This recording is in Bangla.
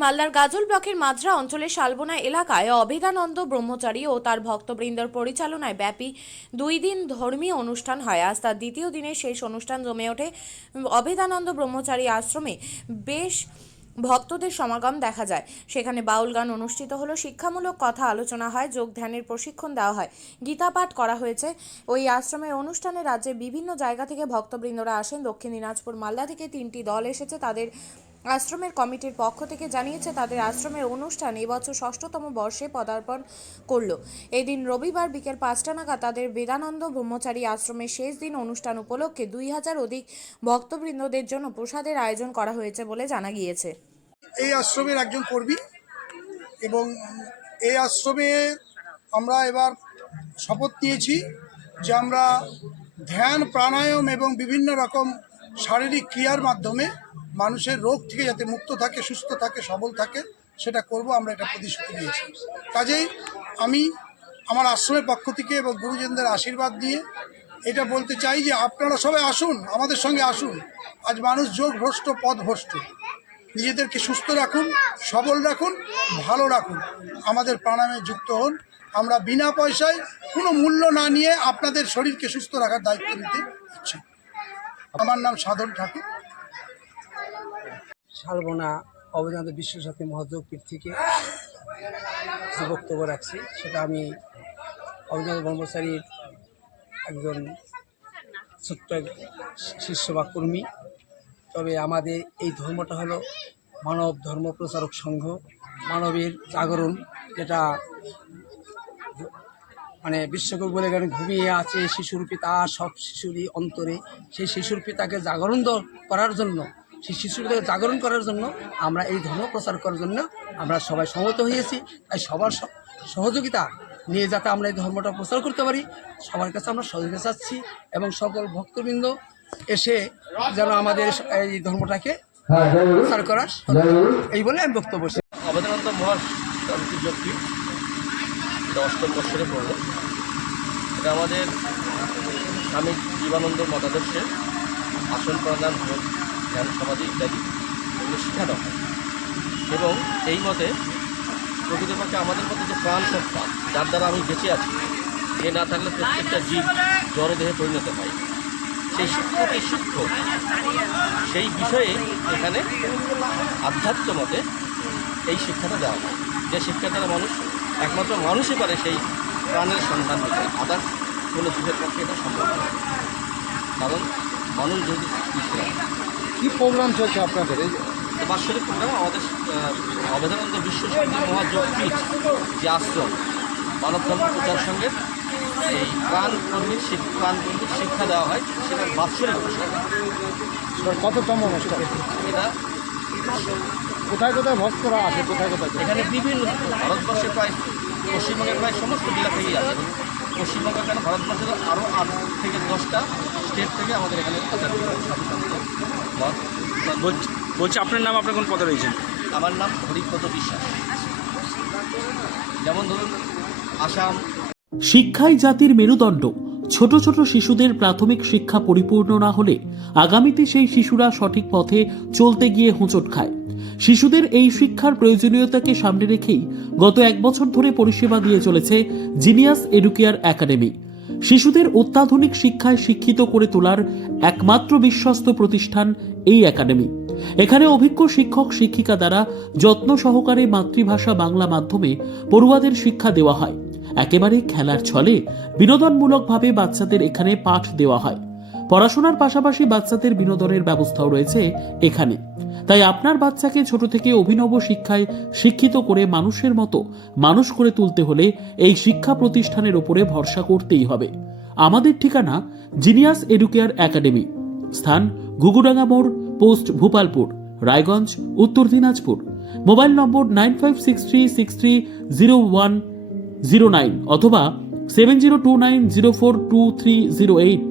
মালদার গাজল ব্লকের মাজরা অঞ্চলের শালবোনা এলাকায় অভেদানন্দ ব্রহ্মচারী ও তার ভক্তবৃন্দর পরিচালনায় ব্যাপী 2 দিন ধর্মীয় অনুষ্ঠান হয়। আজ তার দ্বিতীয় দিনের শেষ অনুষ্ঠান জমে ওঠে অভেদানন্দ ব্রহ্মচারী আশ্রমে। বেশ ভক্তদের সমাগম দেখা যায়। সেখানে বাউল গান অনুষ্ঠিত হলো, শিক্ষামূলক কথা আলোচনা হয়, যোগ ধ্যানের প্রশিক্ষণ দেওয়া হয়, গীতা পাঠ করা হয়েছে। ওই আশ্রমের অনুষ্ঠানে রাজ্যের বিভিন্ন জায়গা থেকে ভক্তবৃন্দরা আসেন। দক্ষিণ দিনাজপুর, মালদা থেকে 3টি দল এসেছে। তাদের আশ্রমের কমিটির পক্ষ থেকে জানিয়েছে তাদের আশ্রমের অনুষ্ঠান এবছর 6তম বর্ষে পদার্পণ করলো। এই দিন রবিবার বিকেল 5টা নাগাদ তাদের বেদানন্দ ব্রহ্মচারী আশ্রমের শেষ দিন অনুষ্ঠান উপলক্ষে 2000 অধিক ভক্তবৃন্দদের জন্য প্রসাদের আয়োজন করা হয়েছে বলে জানা গিয়েছে। এই আশ্রমের একজন কর্মী এবং এই আশ্রমে আমরা এবার শপথ নিয়েছি যে আমরা ধ্যান, প্রাণায়াম এবং বিভিন্ন রকম শারীরিক ক্রিয়ার মাধ্যমে মানুষের রোগ থেকে যাতে মুক্ত থাকে, সুস্থ থাকে, সবল থাকে সেটা করব। আমরা এটা প্রতিশ্রুতি দিয়েছি। কাজেই আমি আমার আশ্রমের পক্ষ থেকে এবং গুরুজনদের আশীর্বাদ দিয়ে এটা বলতে চাই যে আপনারা সবাই আসুন, আমাদের সঙ্গে আসুন। আজ মানুষ যোগভ্রষ্ট, পথভ্রষ্ট। নিজেদেরকে সুস্থ রাখুন, সবল রাখুন, ভালো রাখুন, আমাদের প্রাণায়ামে যুক্ত হন। আমরা বিনা পয়সায় কোনো মূল্য না নিয়ে আপনাদের শরীরকে সুস্থ রাখার দায়িত্ব নিতে ইচ্ছি। আমার নাম সাধন ঠাকুর। শালবোনা অভেদানন্দ বিশ্বসাথী মহাযোগ পীঠ থেকে যে বক্তব্য রাখছি সেটা আমি অভেদানন্দ ব্রহ্মচারীর একজন ছোট্ট শিষ্য বা কর্মী। তবে আমাদের এই ধর্মটা হলো মানব ধর্ম প্রচারক সংঘ, মানবের জাগরণ, যেটা মানে বিশ্বকবি বলে গেলেন ঘুমিয়ে আছে শিশুর পিতা সব শিশুরই অন্তরে। সেই শিশুর পিতাকে জাগরণ করার জন্য, সেই শিশুর পিতাকে জাগরণ করার জন্য আমরা এই ধর্ম প্রচার করার জন্য আমরা সবাই সমবেত হয়েছি। তাই সবার সহযোগিতা নিয়ে যাতে আমরা এই ধর্মটা প্রচার করতে পারি, সবার কাছে আমরা সহযোগিতা চাচ্ছি এবং সকল ভক্তবৃন্দ এসে যেন আমাদের এই ধর্মটাকে প্রচার করার এই বলে আমি বক্তব্য। অভেদানন্দ মহাযোগপীঠ এটা 8ম বৎসরে পড়ল। এটা আমাদের স্বামী জীবানন্দ মতাদর্শের আসন, প্রাণায়াম, যোগ, ধ্যান, সমাধি ইত্যাদি এগুলো শেখানো হয়। এবং এই মতে প্রকৃতপক্ষে আমাদের মধ্যে যে প্রাণ সত্তা, যার দ্বারা আমি বেঁচে আছি, যে না থাকলে প্রত্যেকটা জীব জড়দেহে পরিণত হয়, সেই সূক্ষ্মটি সূক্ষ্ম, সেই বিষয়ে এখানে আধ্যাত্ম মতে এই শিক্ষাটা দেওয়া হয়। যে শিক্ষা দ্বারা মানুষ, একমাত্র মানুষই পারে সেই প্রাণের সন্ধান দিতে, আদার্স কোনো জীবের পক্ষে এটা সম্ভব নয়। কারণ মানুষ যদি কী প্রোগ্রাম চলছে আপনাদের? এই বাৎসরিক প্রোগ্রাম আমাদের অভেদানন্দ বিশ্বসাথী মহাযোগপীঠ যে আশ্রম, মানব ধর্ম প্রচার সঙ্গে এই প্রাণকর্মীর শিক্ষা দেওয়া হয়, সেটা বাৎসরিক অনুষ্ঠান। কততম অনুষ্ঠান এটা? কোথায় কোথায় ভক্তরা আসে, কোথায় কোথায়? এখানে বিভিন্ন ভারতবর্ষে প্রায়, পশ্চিমবঙ্গের প্রায় সমস্ত জেলা থেকেই আসে। পশ্চিমবঙ্গ কেন, ভারতবর্ষের আরও 8 থেকে 10টা স্টেট থেকে আমাদের এখানে বলছি আপনার নাম, আপনার কোন পদে রয়েছেন? আমার নাম হরিপদ বিশ্বাস। যেমন ধরুন আসাম। শিক্ষাই জাতির মেরুদণ্ড। ছোট ছোট শিশুদের প্রাথমিক শিক্ষা পরিপূর্ণ না হলে আগামীতে সেই শিশুরা সঠিক পথে চলতে গিয়ে হোঁচট খায়। শিশুদের এই শিক্ষার প্রয়োজনীয়তাকে সামনে রেখেই গত 1 বছর ধরে পরিষেবা দিয়ে চলেছে জিনিয়াস এডুকেয়ার একাডেমি। শিশুদের অত্যাধুনিক শিক্ষায় শিক্ষিত করে তোলার একমাত্র বিশ্বস্ত প্রতিষ্ঠান এই একাডেমি। এখানে অভিজ্ঞ শিক্ষক শিক্ষিকা দ্বারা যত্ন সহকারে মাতৃভাষা বাংলা মাধ্যমে পড়ুয়াদের শিক্ষা দেওয়া হয়। একেবারে খেলার ছলে বিনোদনমূলকভাবে বাচ্চাদের এখানে পাঠ দেওয়া হয়। পড়াশোনার পাশাপাশি বাচ্চাদের বিনোদনের ব্যবস্থাও রয়েছে এখানে। তাই আপনার বাচ্চাকে ছোট থেকে অভিনব শিক্ষায় শিক্ষিত করে মানুষের মতো মানুষ করে তুলতে হলে এই শিক্ষা প্রতিষ্ঠানের উপরে ভরসা করতেই হবে। আমাদের ঠিকানা জিনিয়াস এডুকেয়ার একাডেমি, স্থান ঘুঘুডাঙ্গা মোড়, পোস্ট ভূপালপুর, রায়গঞ্জ, উত্তর দিনাজপুর। মোবাইল নম্বর 9563630109 অথবা 7029042308।